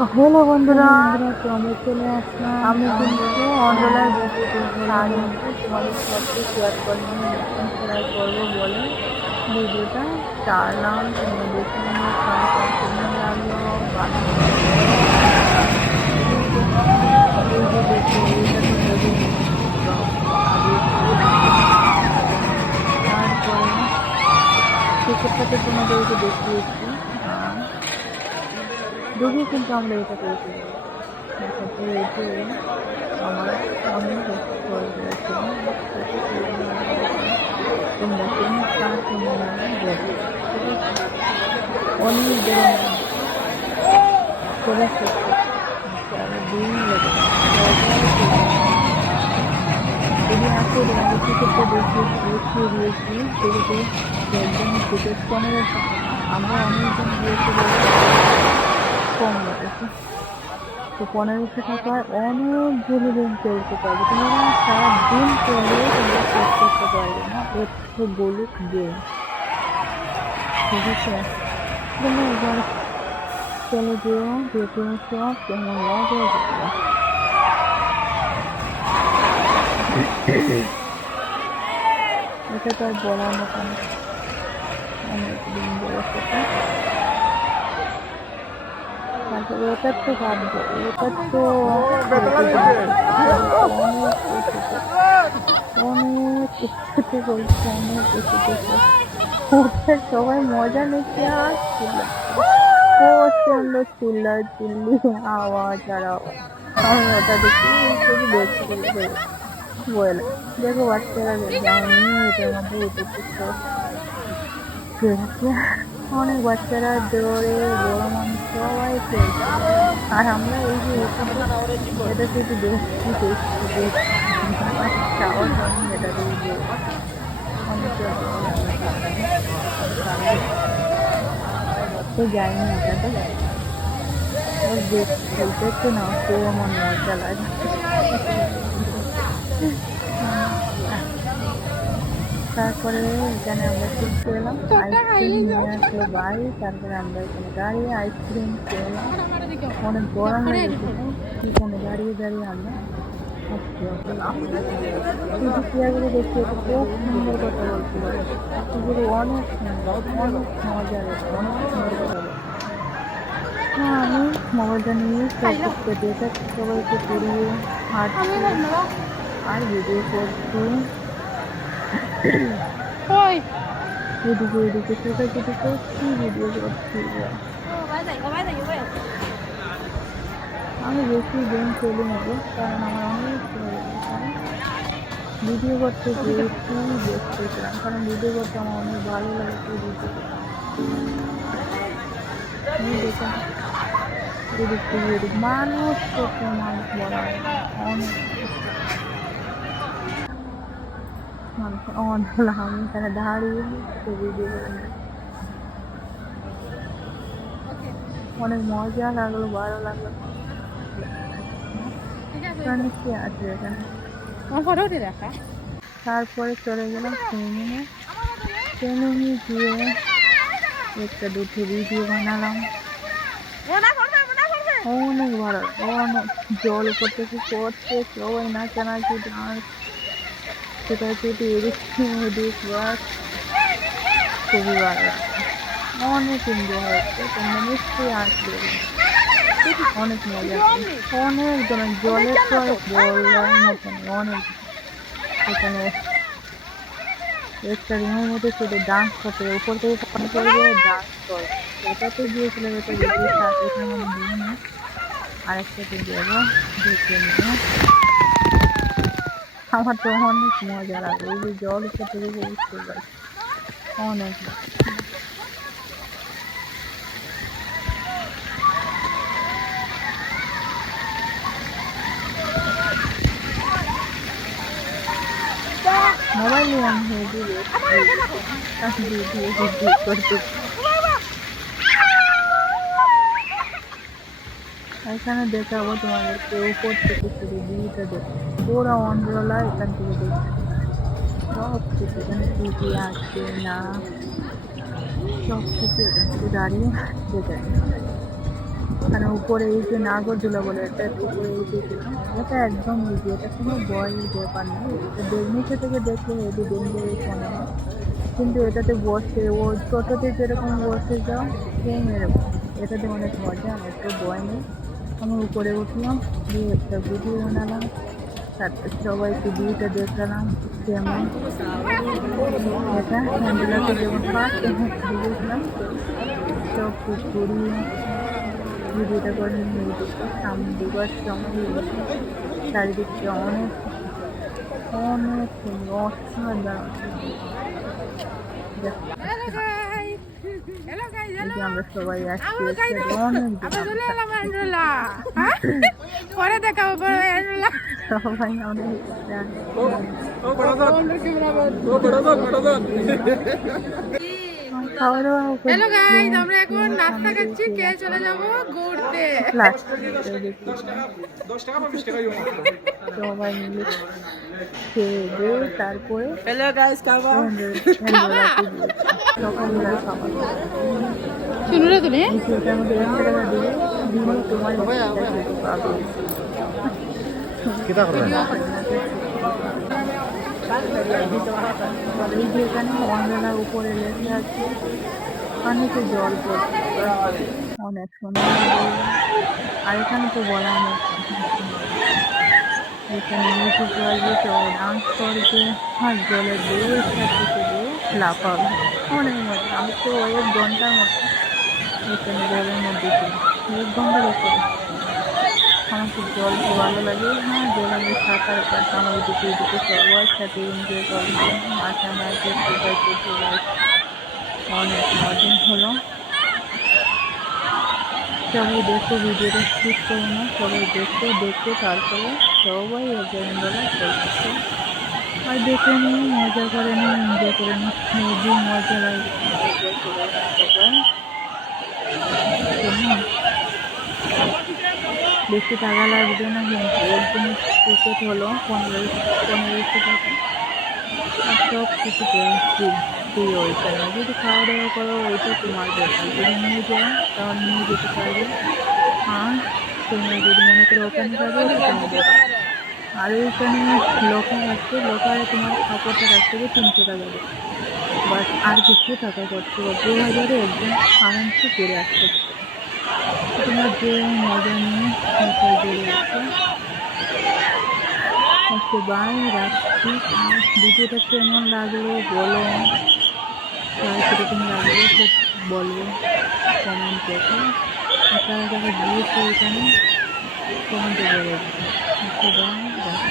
Hello বন্ধুরা, তো আমরা চলে আসলাম। আমি কিন্তু অন্ডলার ভিডিওটি তোমাদের সাথে শেয়ার করে নিয়ে নতুন শেয়ার করবো বলে ভিডিওটা ছাড়লাম। তোমরা দেখে নিয়ে কেমন লাগলো এই যে দেখো, এটা তো হেভি তারপরে সেক্ষেত্রে তোমাদেরকে দেখিয়েছি দেখে কিন্তু আমরা এটা পেয়েছি। এতে আমার অনেক করে দিয়েছিলাম। তোমরা কেমন কাজ অনেক করে দিন লেগে যদি আসে তোমাদের টিকিটটা দেখিয়ে দিয়েছি সেগুলো একদম টিকিট 15 টাকা। আমরা অনেকজন গিয়েছি কম লেগেছে, তো 1500 টাকায় অনেকগুলো দিন চলতে পারবে। তোমরা সারাদিন চলে তোমরা শেষ করতে পারবে না এতগুলো গেম, ঠিক আছে? তোমরা এবার চলে যেও, দেখে সব কেমন লাগে। এটা তো আর বলার মতন অনেক দিন ব্যবস্থাটা। তারপরে ওটার তো ভাববো, ওটার তো অনেক কিছুতে বলছে, অনেক কিছুতে ওটা সবাই মজা নিচ্ছে আর প্রচন্ড চিল্লার চিল্লি আওয়াজ আর আওয়াজ। আমি ওটা দেখি শুধু দেখতে বলে দেখো বাচ্চারা যায়নি এটার মধ্যে উঠেছে, অনেক বাচ্চারা জোরে বড় মানুষ সবাই খেলছে। আর আমরা এই যে এটা শুধু দেখছি এটা দিয়ে অনেকে যায়নি এটাতে দেখতে না কেমন মজা লাগে। তারপরে এখানে আমরা ঠিক খেলাম, আইসক্রিম নিয়ে আসলো ভাই। তারপরে আমরা এখানে দাঁড়িয়ে আইসক্রিম খেলাম, অনেক গরম হয়ে গেছে। এখানে দাঁড়িয়ে দাঁড়িয়ে আমরা চেয়ারগুলো দেখতে খুব সুন্দর কথা বলছিল, এগুলো অনেক সুন্দর, অনেক মজার, অনেক সুন্দর কথা বলে। আমি মোবাইলটা নিয়ে সবকে দেখে সবাইকে পড়িয়ে হাঁটছি আর ভিডিও করছি। এদিকে এদিকে ছোটাছুটি করছি, ভিডিও করছি। আমি বেশি গেম খেলি নেবো, কারণ আমার অনেক ভিডিও করতে বেশি দেখতেছিলাম, কারণ ভিডিও করতে আমার অনেক ভালো লাগে। মানুষ করতে মানুষ বলা অনেক মানুষ আমি এখানে দাঁড়িয়ে ভিডিও করে অনেক মজা লাগলো, ভালো লাগলো। আছে এখানে তারপরে চলে গেলাম সুইমিংয়ে গিয়ে একটা দুটো ভিডিও বানালাম। অনেক ভালো, অনেক জল উপর থেকে পড়ছে, সবাই নাচানাচি ডান্স ছোটাছুটি এদিক খুবই ভালো লাগছে, অনেক এনজয় হচ্ছে। তোমরা নিশ্চয়ই আসবে, অনেক মজা, অনেক জলের পরে বলার মতন অনেক। এখানে একটা রুমের মধ্যে শুধু ডান্স করতে উপর থেকে পানি পড়বে ডান্স করে, এটাতে গিয়েছিলাম। এটা ভিডিও এখানে দিয়ে না, আরেকটাতে যাবো দেখে নিয়ে। আমার তো অনেক মজা লাগে, এই যে জল উপর থেকে বুঝতে পারি অনেক। মোবাইল নিয়ে আমি করতে এখানে দেখাবো তোমাদেরকে উপর থেকে শুধু ভিউটা দেখো, পুরো অন্ড্রলা এখান থেকে দেখছি সব কিছু। এখানে কি কি আছে না সব কিছু এখান থেকে দাঁড়িয়ে দেখে। মানে উপরে এই যে নাগরদোলা বলে এটা উপরে এই যে এটা একদম ইজি, এটা কোনো ভয়ের ব্যাপার নেই। এটা নিচে থেকে দেখলে হেভি ডেঞ্জারাস মনে হয়, কিন্তু এটাতে বসে ও টোটোতে যেরকম বসে যাও সেম এরকম। এটাতে অনেক মজা, একটু ভয় নেই। আমি উপরে উঠলাম, দিয়ে একটা ভিডিও বানালাম, তারপর সবাইকে ভিউটা দেখালাম কেমন। এটা হ্যান্ডেলাতে যেমন ফার্স্ট দিয়েছিলাম সব ঘুরিয়ে ভিডিওটা করে নিয়ে এদিকে সামনে দুবার সময় লেগেছে। চারিদিকটা অনেক অনেক সুন্দর, অসাধারণ। এই যে আমরা সবাই আসছি অনেক পরে দেখাবো সবাই অনেক খাওয়া দাওয়া হ্যালো গাইস, আমরা এখন নাস্তা খাচ্ছি, কে চলে যাবো ঘুরতে। সবাই মিলে খেয়ে দিয়ে তারপরে হ্যালো গাইস, খাবার সকালবেলা খাবার শুনো রে তুমি সেটার মধ্যে 1 টাকা দিলে দিলে তোমার পাবে। এই যে এখানে অঞ্জনার উপরে লেখা আছে পানিতে জল পড়ছে, অনেক সুন্দর। আর এখানে তো বলা নেই, এখানে মিউজিক বাজবে, সবাই ডান্স করবে আর জলের দিয়ে থেকে লাফাবে, অনেক মজা। আমি তো 1 ঘন্টার মতো এখানে জলের মধ্যে ছিলাম, 1 ঘন্টার উপরে। আমার খুব জল খুব ভালো লাগে। হ্যাঁ, জল আমি সাঁতার কাটতাম ওইদিকে এদিকে সবার সাথে এনজয় করবো, মাথা মারতে সবাইকে সবাই অনেক মজা হলো। সবাই দেখো, ভিডিওটা স্কিপ করো না, সবাই দেখতে তারপরে সবাই এনজয়মেন্টগুলো করতেছে আর দেখে নিয়ে মজা করে নিয়ে এনজয় করে নিই, খুবই মজা লাগে। বেশি টাকা লাগবে না, কিন্তু একদিনের টিকিট হলো 1500 টাকা। আর সব কিছু ফ্রি ওইখানে। যদি খাওয়া দাওয়া করো ওইটা তোমার ব্যাপার, যদি নিয়ে যাও তাহলে নিয়ে যেতে পারবে। আর তুমি যদি মনে করো ওখানে যাবে ওটা তোমার ব্যাপার। আর ওইখানে লোকাল আছে, লোকালে তোমার কাপড়টা রাখতে হবে 300 টাকা দেবে, বাট আর কিছু টাকা করতে হবে। 2000-এ একদম আরামসে ঘুরে আসতে হবে। তোমার যে মজা নিয়ে মাথায় জড়ে আছে। ওকে বাই, রাখছি। আর ভিডিওটা কেমন লাগলো বলো, কীরকম লাগলো সব বলবো কমেন্ট করো। আপনারা যারা গিয়েছে এখানে কমেন্টে বলে দেবো। ওকে বাই, রাখছি।